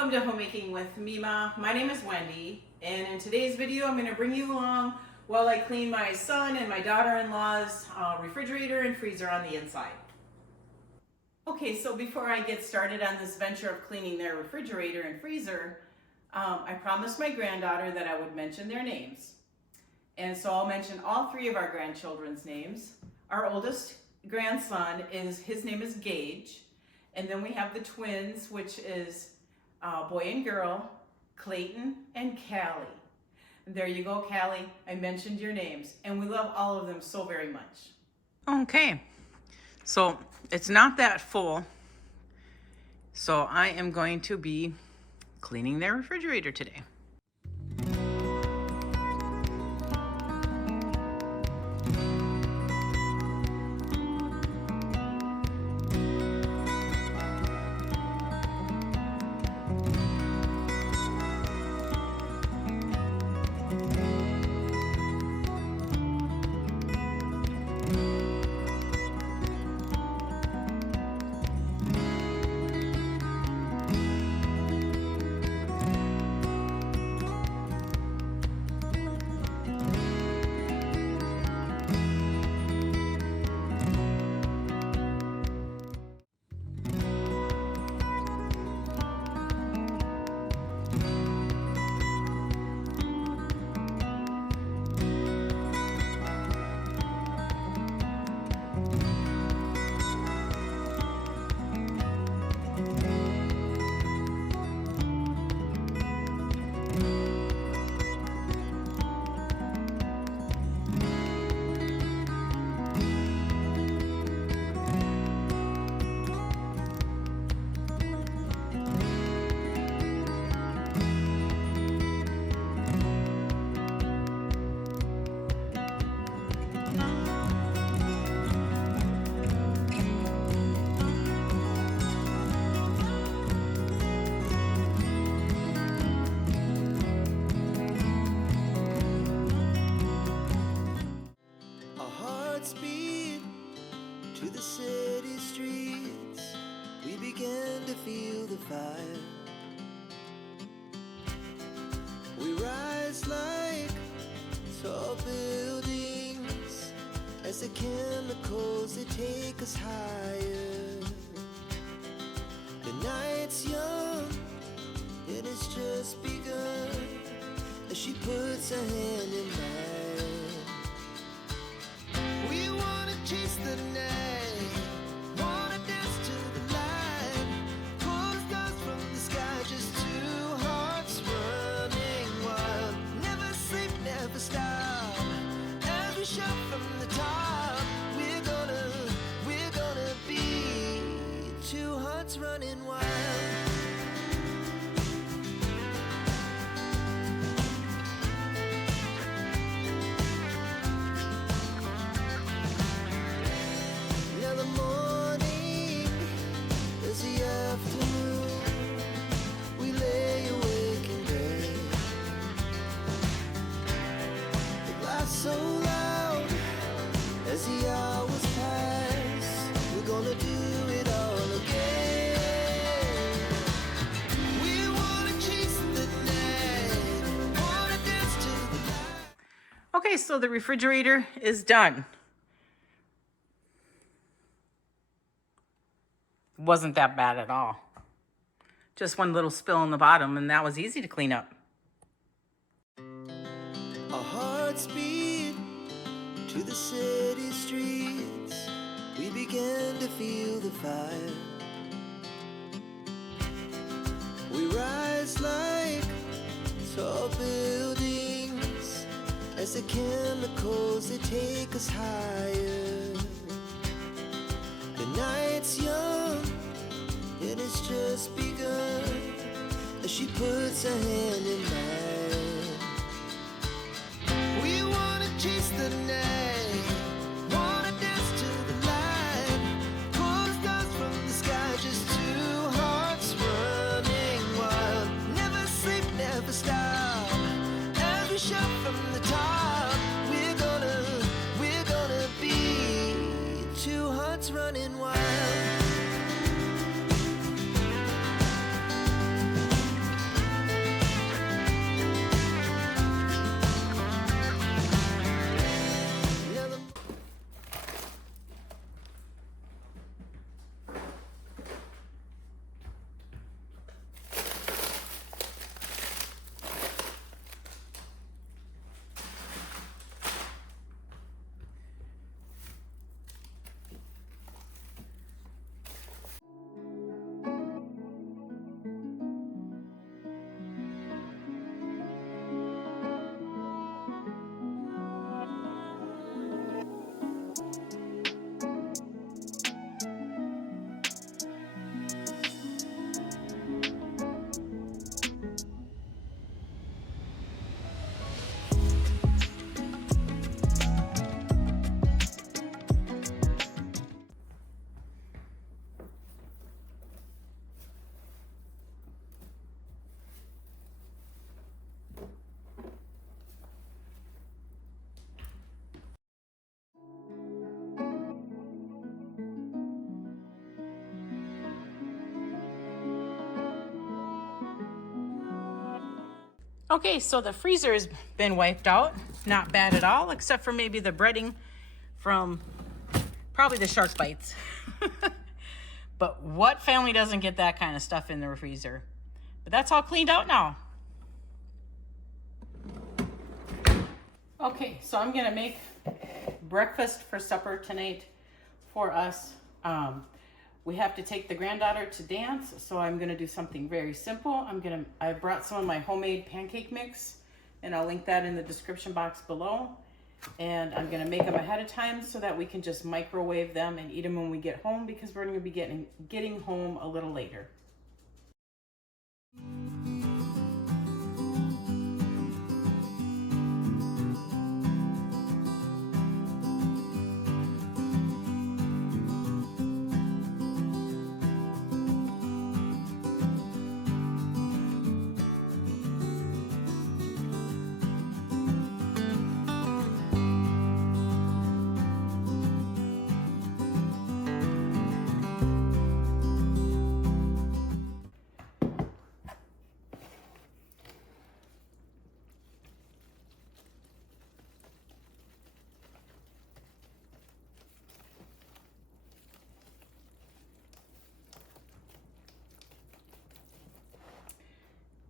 welcome to Homemaking with Mema. My name is Wendy, and in today's video I'm going to bring you along while I clean my son and my daughter-in-law's refrigerator and freezer on the inside. Okay, so before I get started on this venture of cleaning their refrigerator and freezer, I promised my granddaughter that I would mention their names. And so I'll mention all three of our grandchildren's names. Our oldest grandson, his name is Gage. And then we have the twins, which is boy and girl, Clayton and Callie. And there you go, Callie. I mentioned your names. And we love all of them so very much. Okay, so it's not that full. So I am going to be cleaning their refrigerator today. Feel the fire. We rise like tall buildings as the chemicals they take us higher. The night's young and it's just begun as she puts her hand in mine. We wanna chase the night, wanna dance to the light. Just two hearts running wild. Never sleep, never stop. As we shout from the top, we're gonna be two hearts running wild. Now the morning is the afternoon. We lay awake in bed. The laughs so loud as the hours pass. We're gonna do it all again. We wanna chase the night, wanna dance to the light. Okay, so the refrigerator is done. Wasn't that bad at all. Just one little spill in the bottom, and that was easy to clean up. Our hearts beat to the city streets. We began to feel the fire. We rise like tall buildings as the chemicals they take us higher. The night's young and it's just begun as she puts her hand in mine. We wanna chase the night, wanna dance to the light. Pull the stars from the sky, just two hearts running wild. Never sleep, never stop. As we shout from the top, we're gonna be two hearts running wild. Okay, so the freezer has been wiped out. Not bad at all, except for maybe the breading from probably the shark bites. But what family doesn't get that kind of stuff in their freezer? But that's all cleaned out now. Okay, so I'm gonna make breakfast for supper tonight for us. We have to take the granddaughter to dance, so I'm gonna do something very simple. I brought some of my homemade pancake mix, and I'll link that in the description box below. And I'm gonna make them ahead of time so that we can just microwave them and eat them when we get home, because we're gonna be getting home a little later.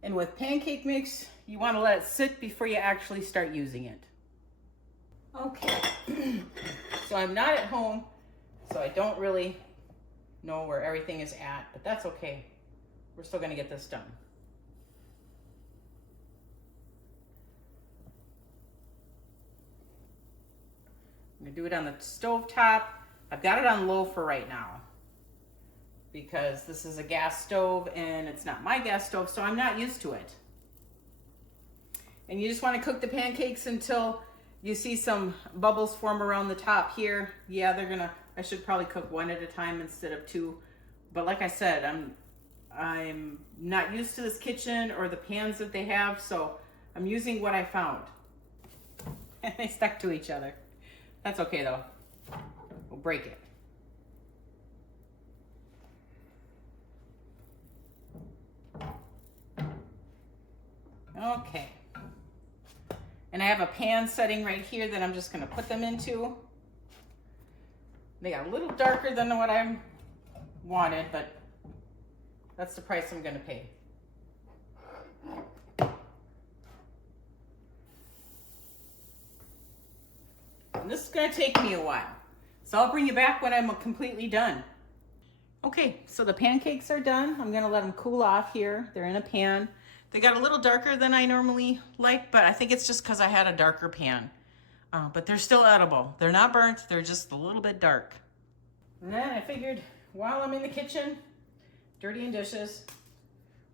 And with pancake mix, you want to let it sit before you actually start using it. Okay, so I'm not at home, so I don't really know where everything is at, but that's okay. We're still going to get this done. I'm going to do it on the stove top. I've got it on low for right now, because this is a gas stove and it's not my gas stove, so I'm not used to it. And you just want to cook the pancakes until you see some bubbles form around the top here. Yeah, I should probably cook one at a time instead of two. But like I said, I'm not used to this kitchen or the pans that they have, so I'm using what I found. And they stuck to each other. That's okay though. We'll break it. Okay. And I have a pan setting right here that I'm just going to put them into. They got a little darker than what I wanted, but that's the price I'm going to pay. And this is going to take me a while, so I'll bring you back when I'm completely done. Okay, so the pancakes are done. I'm going to let them cool off here. They're in a pan. They got a little darker than I normally like, but I think it's just because I had a darker pan. But they're still edible. They're not burnt, they're just a little bit dark. And then I figured, while I'm in the kitchen, dirtying dishes,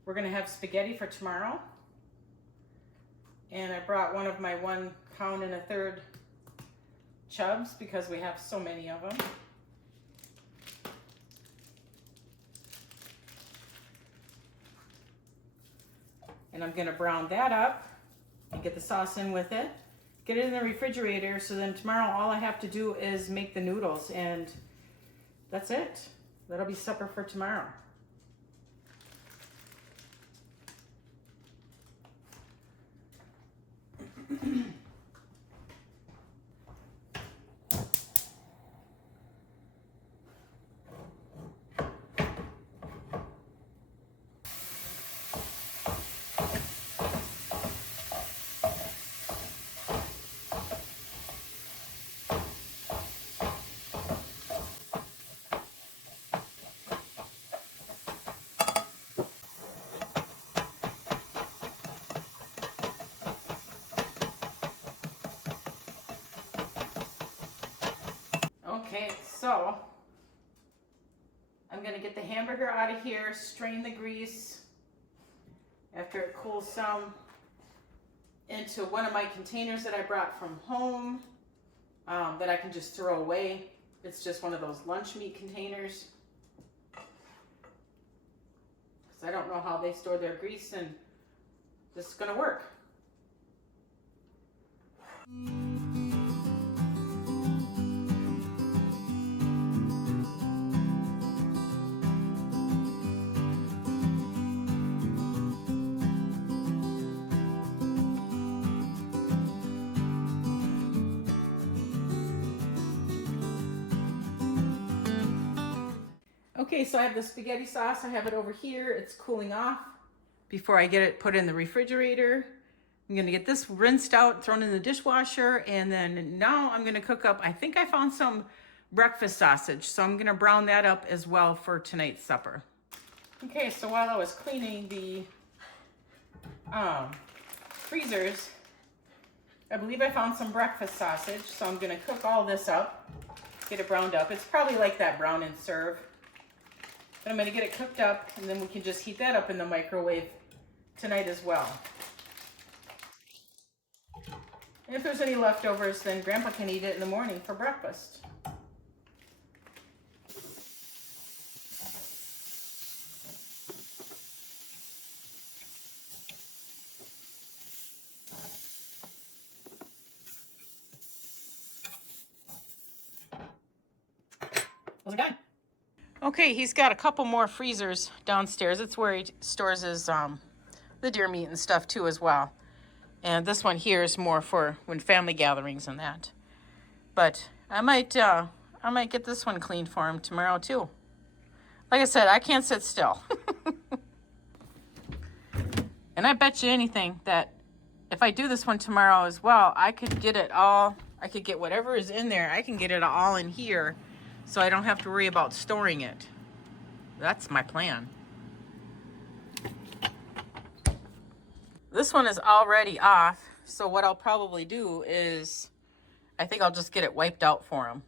we're gonna have spaghetti for tomorrow. And I brought one of my 1 pound and a third chubs because we have so many of them. And I'm gonna brown that up and get the sauce in with it. Get it in the refrigerator, so then tomorrow all I have to do is make the noodles, and that's it. That'll be supper for tomorrow. Okay, so I'm gonna get the hamburger out of here, strain the grease after it cools some into one of my containers that I brought from home that I can just throw away. It's just one of those lunch meat containers, because I don't know how they store their grease, and this is gonna work. Okay, so I have the spaghetti sauce. I have it over here. It's cooling off before I get it put in the refrigerator. I'm gonna get this rinsed out, thrown in the dishwasher, and then now I'm gonna cook up, I think I found some breakfast sausage, so I'm gonna brown that up as well for tonight's supper. Okay, so while I was cleaning the freezers, I believe I found some breakfast sausage, so I'm gonna cook all this up, get it browned up. It's probably like that brown and serve. But I'm gonna get it cooked up, and then we can just heat that up in the microwave tonight as well. And if there's any leftovers, then Grandpa can eat it in the morning for breakfast. How's it going? Okay, he's got a couple more freezers downstairs. It's where he stores his the deer meat and stuff too as well. And this one here is more for when family gatherings and that. But I might get this one cleaned for him tomorrow too. Like I said, I can't sit still. And I bet you anything that if I do this one tomorrow as well, I could get it all, I could get whatever is in there, I can get it all in here so I don't have to worry about storing it. That's my plan. This one is already off, so what I'll probably do is, I think I'll just get it wiped out for him.